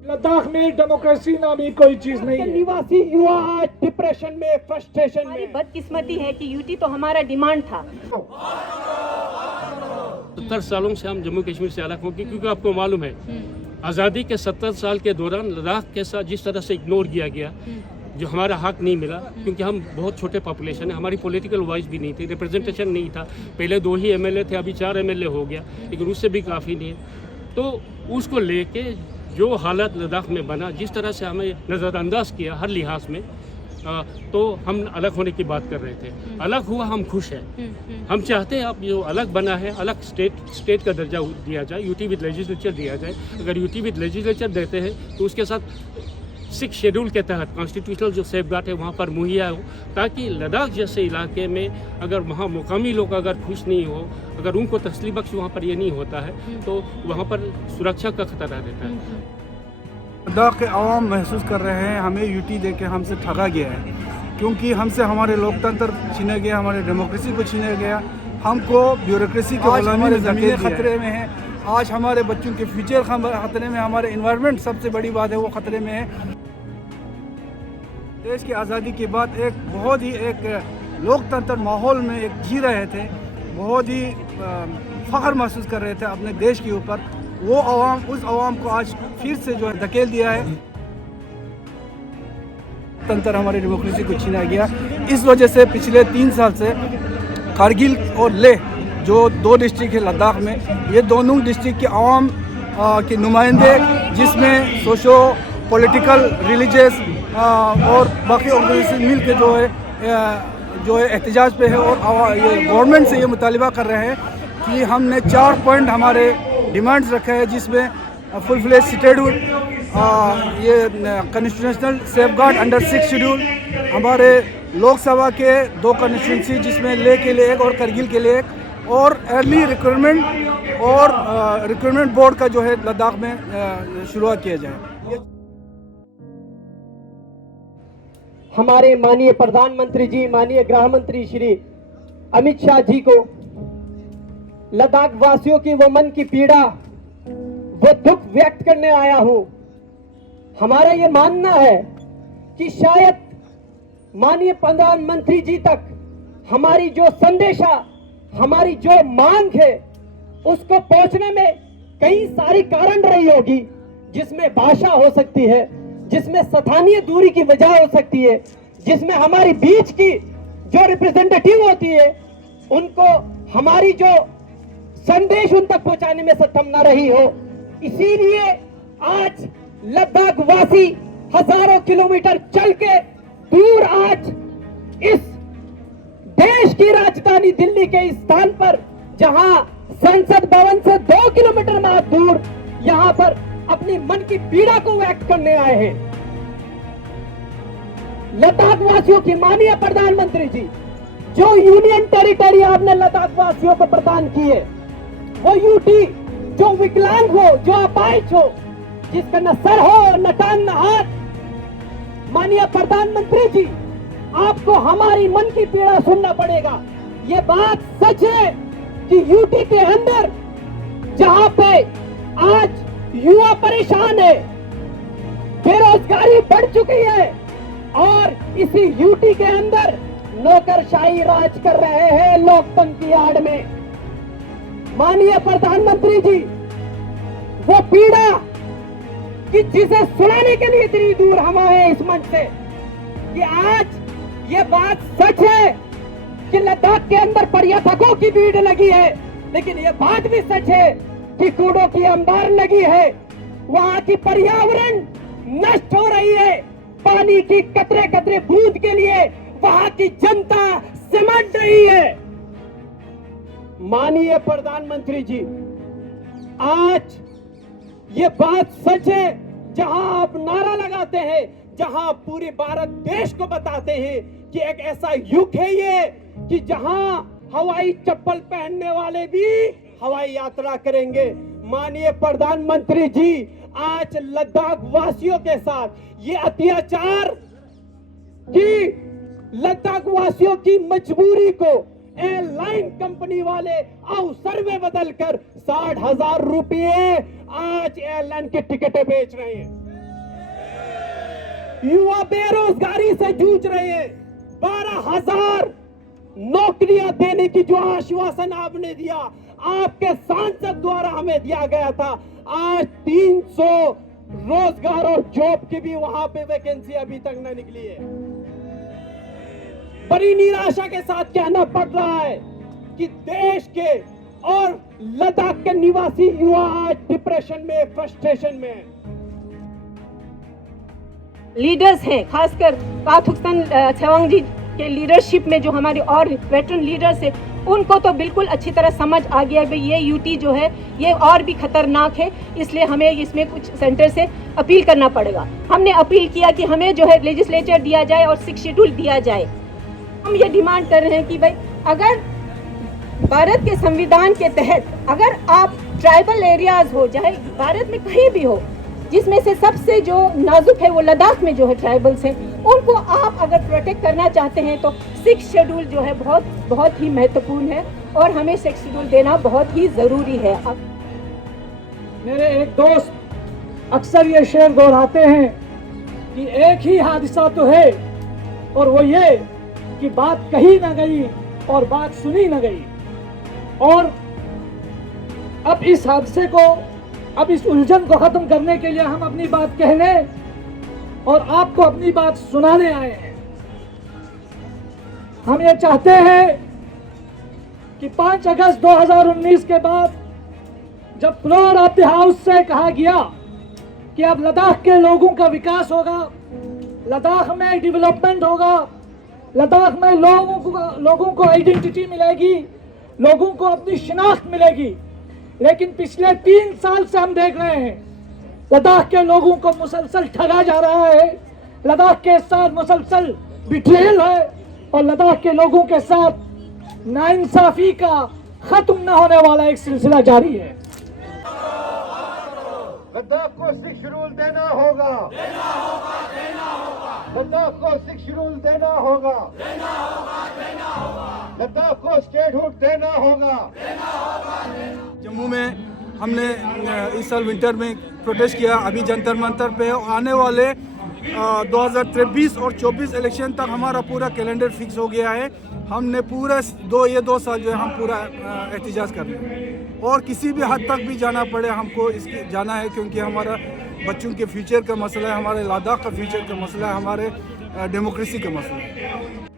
लद्दाख में डेमोक्रेसी नामी कोई चीज नहीं है। निवासी युवा आज डिप्रेशन में, फ्रस्ट्रेशन हमारी में। बदकिस्मती है कि यूटी तो हमारा डिमांड था। 70 सालों से हम जम्मू कश्मीर से अलग होंगे, क्योंकि आपको मालूम है आज़ादी के 70 साल के दौरान लद्दाख के साथ जिस तरह से इग्नोर किया गया, जो हमारा हक नहीं मिला, क्योंकि हम बहुत छोटे पॉपुलेशन है, हमारी पॉलिटिकल वॉइस भी नहीं थी, रिप्रेजेंटेशन नहीं था। पहले 2 ही एमएलए थे, अभी 4 एमएलए हो गया, लेकिन उससे भी काफ़ी नहीं है। तो उसको लेके जो हालत लद्दाख में बना, जिस तरह से हमें नज़रअंदाज किया हर लिहाज में, तो हम अलग होने की बात कर रहे थे। अलग हुआ, हम खुश हैं। हम चाहते हैं अब जो अलग बना है, अलग स्टेट का दर्जा दिया जाए, यूटी विद लेजिस्लेचर दिया जाए। अगर यूटी विद लेजिस्लेचर देते हैं तो उसके साथ 6 शेड्यूल के तहत कॉन्स्टिट्यूशनल जो सेफगार्ड है वहाँ पर मुहैया हो, ताकि लद्दाख जैसे इलाके में अगर वहाँ मुकामी लोग अगर खुश नहीं हो, अगर उनको तसली बख्श वहाँ पर ये नहीं होता है, तो वहाँ पर सुरक्षा का खतरा रहता है। लद्दाख के अवाम महसूस कर रहे हैं हमें यूटी दे के हमसे ठगा गया है, क्योंकि हमसे हमारे लोकतंत्र छीने गया, हमारे डेमोक्रेसी को छीने गया, हमको ब्यूरोक्रेसी के गुलामी में ज़मीनें खतरे में हैं। आज हमारे बच्चों के फ्यूचर खतरे में, हमारे इन्वायरमेंट सबसे बड़ी बात है वो खतरे में है। देश की आज़ादी के बाद एक बहुत ही एक लोकतंत्र माहौल में एक जी रहे थे, बहुत ही फ़ख्र महसूस कर रहे थे अपने देश के ऊपर। वो अवाम, उस अवाम को आज फिर से जो है धकेल दिया है। तंत्र हमारी डेमोक्रेसी को छीना गया। इस वजह से पिछले 3 साल से कारगिल और लेह जो 2 डिस्ट्रिक्ट है लद्दाख में, ये दोनों डिस्ट्रिक्ट के अवाम के नुमाइंदे, जिसमें सोशो पॉलिटिकल, रिलीजियस और बाकी ऑर्गेनाइजेशन मिल के जो है एहतजाज पे है, और ये गवर्नमेंट से ये मुतालिबा कर रहे हैं कि हमने 4 पॉइंट हमारे डिमांड्स रखे हैं, जिसमें फुल फ्लेज स्टेटहुड, ये कॉन्स्टिट्यूशनल सेफगार्ड अंडर 6 शेड्यूल, हमारे लोकसभा के 2 कॉन्स्टिट्यूंसी जिसमें लेह के लिए 1 और करगिल के लिए 1, और अर्ली रिक्रूटमेंट और रिक्रूटमेंट बोर्ड का जो है लद्दाख में शुरुआत किया जाए। हमारे माननीय प्रधानमंत्री जी, माननीय गृह मंत्री श्री अमित शाह जी को लद्दाख वासियों की वो मन की पीड़ा, वो दुख व्यक्त करने आया हूं। हमारा ये मानना है कि शायद माननीय प्रधानमंत्री जी तक हमारी जो संदेशा, हमारी जो मांग है, उसको पहुंचने में कई सारी कारण रही होगी, जिसमें भाषा हो सकती है, जिसमें स्थानीय दूरी की वजह हो सकती है, जिसमें हमारी बीच की जो रिप्रेजेंटेटिव होती है, उनको हमारी जो संदेश उन तक पहुंचाने में सक्षम न रही हो। इसीलिए आज लद्दाख वासी हजारों किलोमीटर चल के दूर आज इस देश की राजधानी दिल्ली के इस स्थान पर, जहां संसद भवन से 2 किलोमीटर मात्र दूर, यहां पर अपनी मन की पीड़ा को व्यक्त करने आए हैं। लद्दाख वासियों की माननीय प्रधानमंत्री जी, जो यूनियन टेरिटरी आपने लद्दाख वासियों को प्रदान की है, वो यूटी जो विकलांग हो, जो अपाहिज हो, जिसका न सर हो न टांग न हाथ, माननीय प्रधानमंत्री जी, आपको हमारी मन की पीड़ा सुनना पड़ेगा। ये बात सच है कि यूटी के अंदर जहां पे आज युवा परेशान है, बेरोजगारी बढ़ चुकी है, और इसी यूटी के अंदर नौकरशाही राज कर रहे हैं लोकतंत्र की आड़ में। माननीय प्रधानमंत्री जी, वो पीड़ा कि जिसे सुनाने के लिए इतनी दूर हम आए इस मंच से, कि आज ये बात सच है कि लद्दाख के अंदर पर्यटकों की भीड़ लगी है, लेकिन ये बात भी सच है कि कूड़ों की अंबार लगी है। वहां की पर्यावरण नष्ट हो रही है, पानी की कतरे कतरे बूंद के लिए वहां की जनता सिमट रही है। माननीय प्रधानमंत्री जी, आज ये बात सच है, जहां आप नारा लगाते हैं, जहां पूरे भारत देश को बताते हैं कि एक ऐसा युग है ये कि जहां हवाई चप्पल पहनने वाले भी हवाई यात्रा करेंगे। माननीय प्रधानमंत्री जी, आज लद्दाख वासियों के साथ ये अत्याचार की लद्दाख वासियों की मजबूरी को एयरलाइन कंपनी वाले अवसर में बदलकर 60,000 रुपये आज एयरलाइन की टिकटें बेच रहे हैं। युवा बेरोजगारी से जूझ रहे हैं। 12,000 नौकरियां देने की जो आश्वासन आपने दिया, आपके सांसद द्वारा हमें दिया गया था, आज 300 रोजगार और जॉब की भी वहां पे वैकेंसी अभी तक न निकली है। बड़ी निराशा के साथ कहना पड़ रहा है कि देश के और लद्दाख के निवासी युवा आज डिप्रेशन में, फ्रस्ट्रेशन में है। लीडर्स हैं, खासकर पाथुकसन छेवांग जी के लीडरशिप में जो हमारे और वेटरन लीडर्स हैं, उनको तो बिल्कुल अच्छी तरह समझ आ गया भाई ये यूटी जो है ये और भी खतरनाक है, इसलिए हमें इसमें कुछ सेंटर से अपील करना पड़ेगा। हमने अपील किया कि हमें जो है लेजिस्लेचर दिया जाए और 6 शेड्यूल दिया जाए। हम ये डिमांड कर रहे हैं कि भाई अगर भारत के संविधान के तहत अगर आप ट्राइबल एरियाज हो, चाहे भारत में कहीं भी हो, जिसमें से सबसे जो नाजुक है वो लद्दाख में जो है ट्राइबल्स हैं, उनको आप अगर प्रोटेक्ट करना चाहते हैं तो 6 शेड्यूल जो है बहुत ही महत्वपूर्ण है और हमें 6 शेड्यूल देना बहुत ही ज़रूरी है। मेरे एक दोस्त अक्सर ये शेर दोहराते हैं कि एक ही हादसा तो है और वो ये कि बात कही न गई और बात सुनी न गई। और अब इस हादसे को, अब इस उलझन को खत्म करने के लिए हम अपनी बात कहने और आपको अपनी बात सुनाने आए हैं। हम ये चाहते हैं कि 5 अगस्त 2019 के बाद जब फ्लोर ऑफ द हाउस से कहा गया कि अब लद्दाख के लोगों का विकास होगा, लद्दाख में डेवलपमेंट होगा, लद्दाख में लोगों को आइडेंटिटी मिलेगी, लोगों को अपनी शिनाख्त मिलेगी, लेकिन पिछले 3 साल से हम देख रहे हैं लद्दाख के लोगों को मुसलसल ठगा जा रहा है, लद्दाख के साथ मुसलसल बिट्रेयल है और लद्दाख के लोगों के साथ नाइंसाफी का खत्म न होने वाला एक सिलसिला जारी है। लद्दाख को 6 शेड्यूल देना होगा, लद्दाख को 6 शेड्यूल देना होगा, लद्दाख को स्टेटहुड देना होगा। जम्मू में हमने इस साल विंटर में प्रोटेस्ट किया, अभी जंतर मंतर पे। आने वाले 2023 और 24 इलेक्शन तक हमारा पूरा कैलेंडर फिक्स हो गया है। हमने पूरा 2 साल जो है हम पूरा एहतजाज कर रहे हैं और किसी भी हद तक भी जाना पड़े हमको इसकी जाना है, क्योंकि हमारा बच्चों के फ्यूचर का मसला है, हमारे लद्दाख का फ्यूचर का मसला है, हमारे डेमोक्रेसी का मसला है।